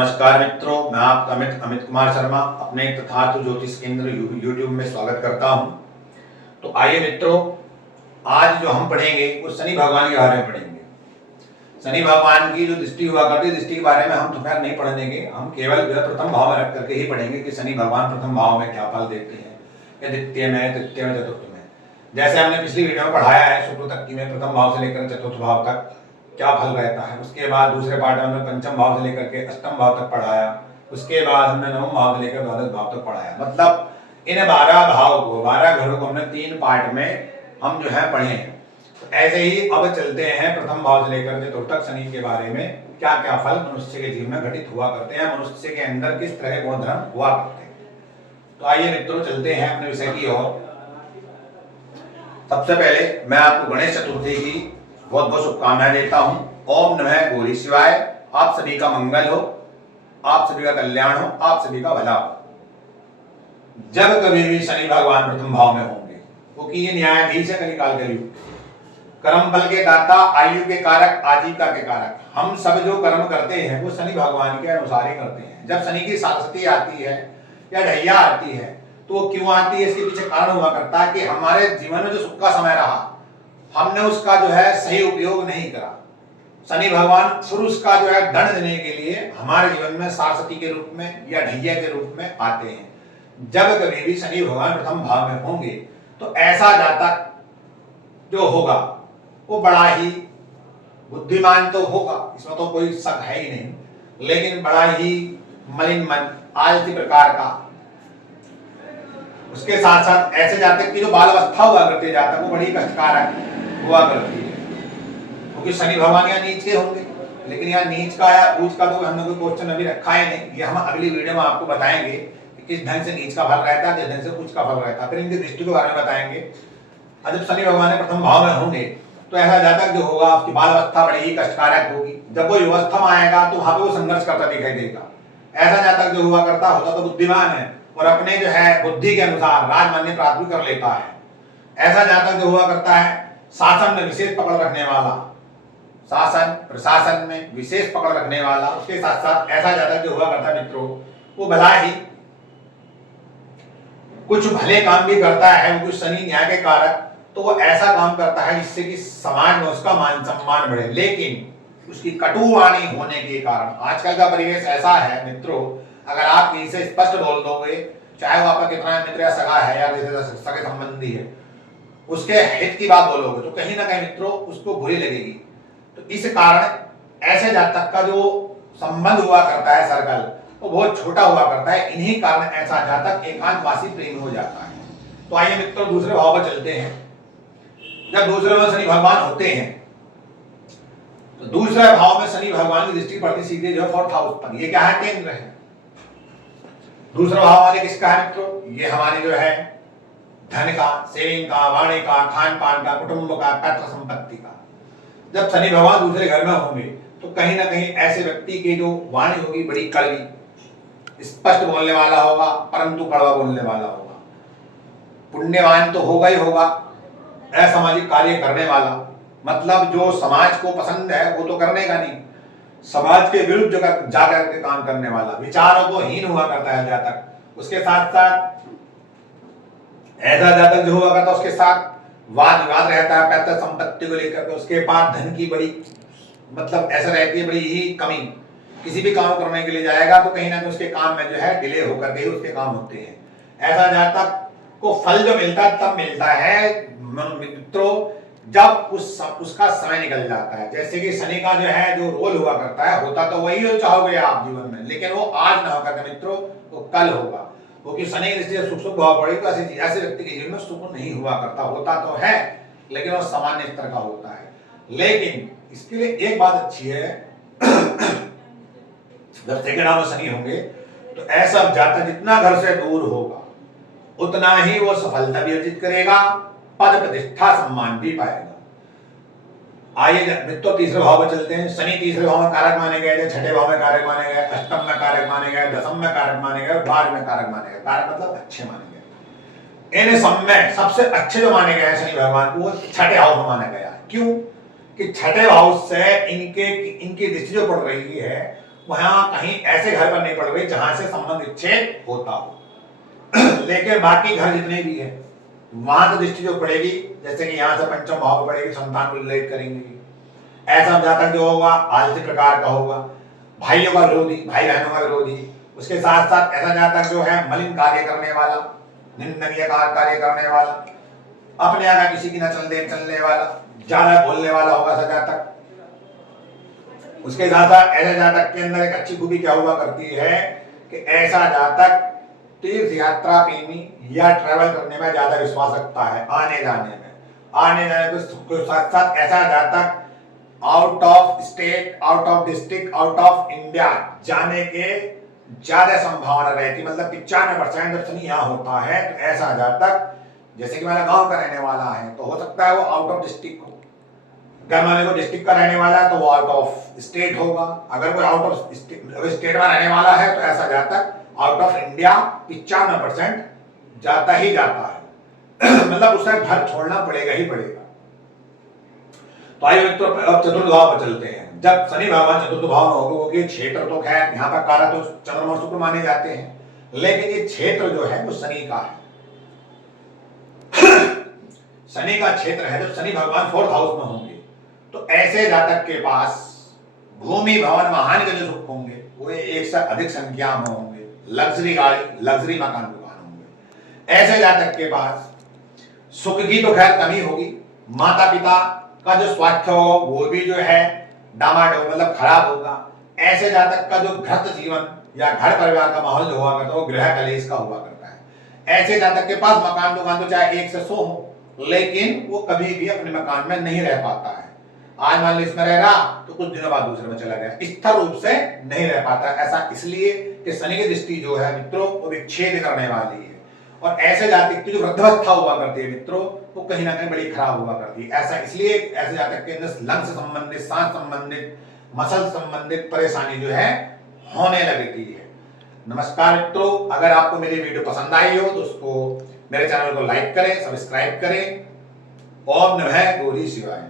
नमस्कार मित्रों, मैं आपका अमित कुमार शर्मा अपने तथार्थ ज्योतिष केंद्र यूट्यूब में स्वागत करता हूं। तो आइए मित्रों, आज जो हम पढ़ेंगे वो शनि भगवान के बारे में पढ़ेंगे। शनि भगवान की जो दृष्टि हुआ करती है, दृष्टि के बारे में हम तो खैर नहीं पढ़ेंगे, हम केवल प्रथम भाव में रख करके ही पढ़ेंगे कि शनि भगवान प्रथम भाव में क्या फल देते हैं, या द्वितीय में, तृतीय में, चतुर्थ में। जैसे हमने पिछली वीडियो में पढ़ाया है शुक्र तक की में प्रथम भाव से लेकर चतुर्थ भाव तक क्या फल रहता है। उसके बाद दूसरे पार्ट में हमने पंचम भाव से लेकर के अष्टम भाव तक पढ़ाया। उसके बाद हमने नवम भाव से लेकर द्वादश भाव तक पढ़ाया। मतलब इन 12 भाव को, 12 घरों को हमने 3 पार्ट में हम जो है पढ़े हैं। तो ऐसे ही अब चलते हैं प्रथम भाव से लेकर चतुर्थ तक शनि के बारे में क्या क्या फल मनुष्य के जीवन में घटित हुआ करते हैं, मनुष्य के अंदर किस तरह के गुण धर्म हुआ करते हैं। तो आइए मित्रों, चलते हैं अपने विषय की ओर। सबसे पहले मैं आपको गणेश चतुर्थी की बहुत बहुत शुभकामनाएं देता हूं। ओम नमः गौरी शिवाय। आप सभी का मंगल हो, आप सभी का कल्याण हो, आप सभी का भला हो। जब कभी भी शनि भगवान प्रथम भाव में होंगे, क्योंकि ये न्यायाधीश है कलिकाल कलयुग, कर्म फल के दाता, आयु के कारक, आजीविका के कारक। हम सब जो कर्म करते हैं वो शनि भगवान के अनुसार ही करते हैं। जब शनि की सारस्वती आती है या ढैया आती है तो वो क्यों आती है, इसके पीछे कारण हुआ करता है कि हमारे जीवन में जो सुख का समय रहा, हमने उसका जो है सही उपयोग नहीं करा। शनि भगवान फिर उसका जो है दंड देने के लिए हमारे जीवन में सारस्वती के रूप में या ढैया के रूप में आते हैं। जब कभी भी शनि भगवान प्रथम भाव में होंगे तो ऐसा जातक जो होगा वो बड़ा ही बुद्धिमान तो होगा, इसमें तो कोई शक है ही नहीं, लेकिन बड़ा ही मलिन मन, आलसी प्रकार का। उसके साथ साथ ऐसे जातक की जो बाल अवस्था हुआ करती जातक वो बड़ी कष्टकारक हुआ करती है, क्योंकि शनि भगवान यहाँ नीच के होंगे। लेकिन यहाँ नीच का या ऊंच का तो हमने कोई क्वेश्चन अभी रखा है नहीं। ये हम अगली वीडियो में आपको बताएंगे कि किस ढंग से नीच का फल रहता है, किस ढंग से ऊंच का फल रहता है, फिर इनकी दृष्टि के बारे में बताएंगे। और जब शनि भगवान प्रथम भाव में होंगे तो ऐसा जातक जो होगा उसकी बाल अवस्था बड़ी ही कष्टकारक होगी। जब वो युवस्था में आएगा तो वहां पर वो संघर्ष करता दिखाई देगा। ऐसा जातक जो हुआ करता होता तो बुद्धिमान है और अपने जो है बुद्धि के अनुसार राजमान्य प्राप्त भी कर लेता है। ऐसा जातक जो हुआ करता है शासन में विशेष पकड़ रखने वाला, शासन प्रशासन में विशेष पकड़ रखने वाला। उसके साथ साथ ऐसा जातक जो हुआ करता है मित्रों वो भला ही कुछ भले काम भी करता है, वो कुछ शनि न्याय के कारक, तो वो ऐसा काम करता है जिससे कि समाज में उसका मान सम्मान बढ़े। लेकिन उसकी कटु वाणी होने के कारण आजकल का परिवेश ऐसा है मित्रों, अगर आप किसी से स्पष्ट बोल दोगे, चाहे वो आपका कितना मित्र या सगा है या सगे संबंधी है, उसके हित की बात बोलोगे तो कहीं ना कहीं मित्रों उसको बुरी लगेगी। तो इस कारण ऐसे जातक का जो संबंध हुआ करता है सर्कल वो बहुत छोटा हुआ करता है। इन्हीं कारण ऐसा जातक एकांतवासी प्रेमी हो जाता है। तो आइए मित्रों दूसरे भाव पर चलते हैं। जब दूसरे में शनि भगवान होते हैं तो दूसरे भाव में शनि भगवान की दृष्टि पड़ती सीधे जो है फोर्थ हाउस पर। ये क्या है? केंद्र है। दूसरा भाव वाले किसका है मित्रों? ये हमारी जो है धन का, सेविंग का, वाणी का, खान पान का, कुटुंब का, पैतृक संपत्ति का। जब शनि भगवान दूसरे घर में होंगे तो कहीं ना कहीं ऐसे व्यक्ति की जो वाणी होगी बड़ी कड़वी, स्पष्ट बोलने वाला होगा परंतु कड़वा बोलने वाला होगा। पुण्यवान तो होगा ही होगा, असामाजिक कार्य करने वाला, मतलब जो समाज को पसंद है वो तो करने का नहीं, समाज के विरुद्ध जाकर के काम करने वाला, विचारों को हीन हुआ करता है जातक। उसके साथ साथ ऐसा जातक जो हुआ करता है उसके साथ वाद विवाद रहता है पैतृक संपत्ति को लेकर के। उसके पास धन की बड़ी मतलब ऐसा रहती है बड़ी ही कमी। किसी भी काम करने के लिए जाएगा तो कहीं ना कहीं उसके काम में जो है डिले होकर के उसके काम होते हैं। ऐसा जातक को फल जो मिलता है तब मिलता है मित्रों जब उसका समय निकल जाता है। जैसे कि शनि का जो है जो रोल हुआ करता है, होता तो वही हो चाहोगे आप जीवन में, लेकिन वो आज ना होकर के मित्रों वो कल होगा। क्योंकि शनि की सुख भाव पड़ेगा तो ऐसे व्यक्ति के जीवन में सुख नहीं हुआ करता, होता तो है लेकिन वो सामान्य स्तर का होता है। लेकिन इसके लिए एक बात अच्छी है जब सेकंड हाउस में शनि होंगे तो ऐसा जातक जितना घर से दूर होगा उतना ही वो सफलता भी अर्जित करेगा, पद प्रतिष्ठा सम्मान भी पाएगा। आइए मित्रों तीसरे भाव में चलते हैं। शनि तीसरे भाव में कारक माने गए, छठे भाव में कारक माने गए, अष्टम में कारक माने गए, दसम में कारक माने गए, 12 में कारक माने गए। कारक मतलब अच्छे माने गए। इन सब में सबसे अच्छे जो माने गए शनि भगवान को वो छठे हाउस में माना गया। क्यों? कि छठे हाउस से इनकी दृष्टि जो पड़ रही है वहां कहीं ऐसे घर पर नहीं पड़ गई जहां से संबंध विच्छेद होता हो। लेकिन बाकी घर जितने भी है वहां तो दृष्टि जो पड़ेगी, जैसे कि यहाँ से पंचम भाव पड़ेगी, संतान को रिलेट करेंगे, ऐसा जातक जो होगा आलसी प्रकार का होगा, भाइयों का विरोधी, भाई बहनों का विरोधी। उसके साथ साथ ऐसा जातक जो है मलिन कार्य करने वाला, निंदनीय कार्य करने वाला, अपने आगे किसी की न चलने वाला, ज्यादा बोलने वाला होगा ऐसा जातक। उसके साथ साथ ऐसे जातक के अंदर एक अच्छी खूबी क्या हुआ करती है कि ऐसा जातक तीर्थ यात्रा प्रेमी या ट्रैवल करने में ज्यादा विश्वास रखता है, आने जाने के साथ साथ ऐसा जातक out of state, out of district, out of India जाने के ज्यादा संभावना रहती, मतलब 95% जब शनि यहाँ होता है तो ऐसा जातक, जैसे कि मेरा गांव का रहने वाला है तो हो सकता है वो आउट ऑफ डिस्ट्रिक्ट हो, अगर मान लो डिस्ट्रिक्ट का रहने वाला है तो वो आउट ऑफ स्टेट होगा, अगर कोई आउट ऑफ स्टेट में रहने वाला है तो ऐसा जातक आउट ऑफ इंडिया 95% जाता ही जाता है। मतलब उसे घर छोड़ना पड़ेगा ही पड़ेगा। तो आइए मित्रों अब चतुर्थ भाव पर चलते हैं। जब शनि भगवान चतुर्थ भाव में होगा, क्योंकि क्षेत्र तो खैर यहाँ पर कारक तो चंद्रमा और शुक्र माने जाते हैं, लेकिन ये क्षेत्र जो है वो शनि का है। शनि का क्षेत्र है, जब शनि भगवान फोर्थ हाउस में होंगे तो ऐसे जातक के पास भूमि भवन वाहन के जो सुख होंगे वो एक से अधिक संख्या में होंगे, लग्जरी गाड़ी, लग्जरी मकान होंगे। ऐसे जातक के पास सुख की तो खैर कमी होगी, माता पिता का जो स्वास्थ्य हो वो भी जो है डामाडोल मतलब खराब होगा। ऐसे जातक का जो घर जीवन या घर परिवार का माहौल जो हुआ करता है वो गृह कलेश का हुआ करता है। ऐसे जातक के पास मकान दुकान तो चाहे 1 से 100 हो, लेकिन वो कभी भी अपने मकान में नहीं रह पाता है। आज मान लो इसमें रह रहा तो कुछ दिनों बाद दूसरे में चला गया, स्थिर रूप से नहीं रह पाता। ऐसा इसलिए कि शनि की दृष्टि जो है मित्रों वो विच्छेद करने वाली है, और ऐसे जातक की जो वृद्धावस्था हुआ करती है मित्रों वो कहीं ना कहीं बड़ी खराब हुआ करती है। ऐसा इसलिए ऐसे जातक के अंदर लंग से संबंधित, सांस संबंधित, मसल संबंधित परेशानी जो है होने लगती है। नमस्कार मित्रों, अगर आपको मेरी वीडियो पसंद आई हो तो उसको मेरे चैनल को लाइक करें, सब्सक्राइब करें। ओम नमः गौरी शिवाय।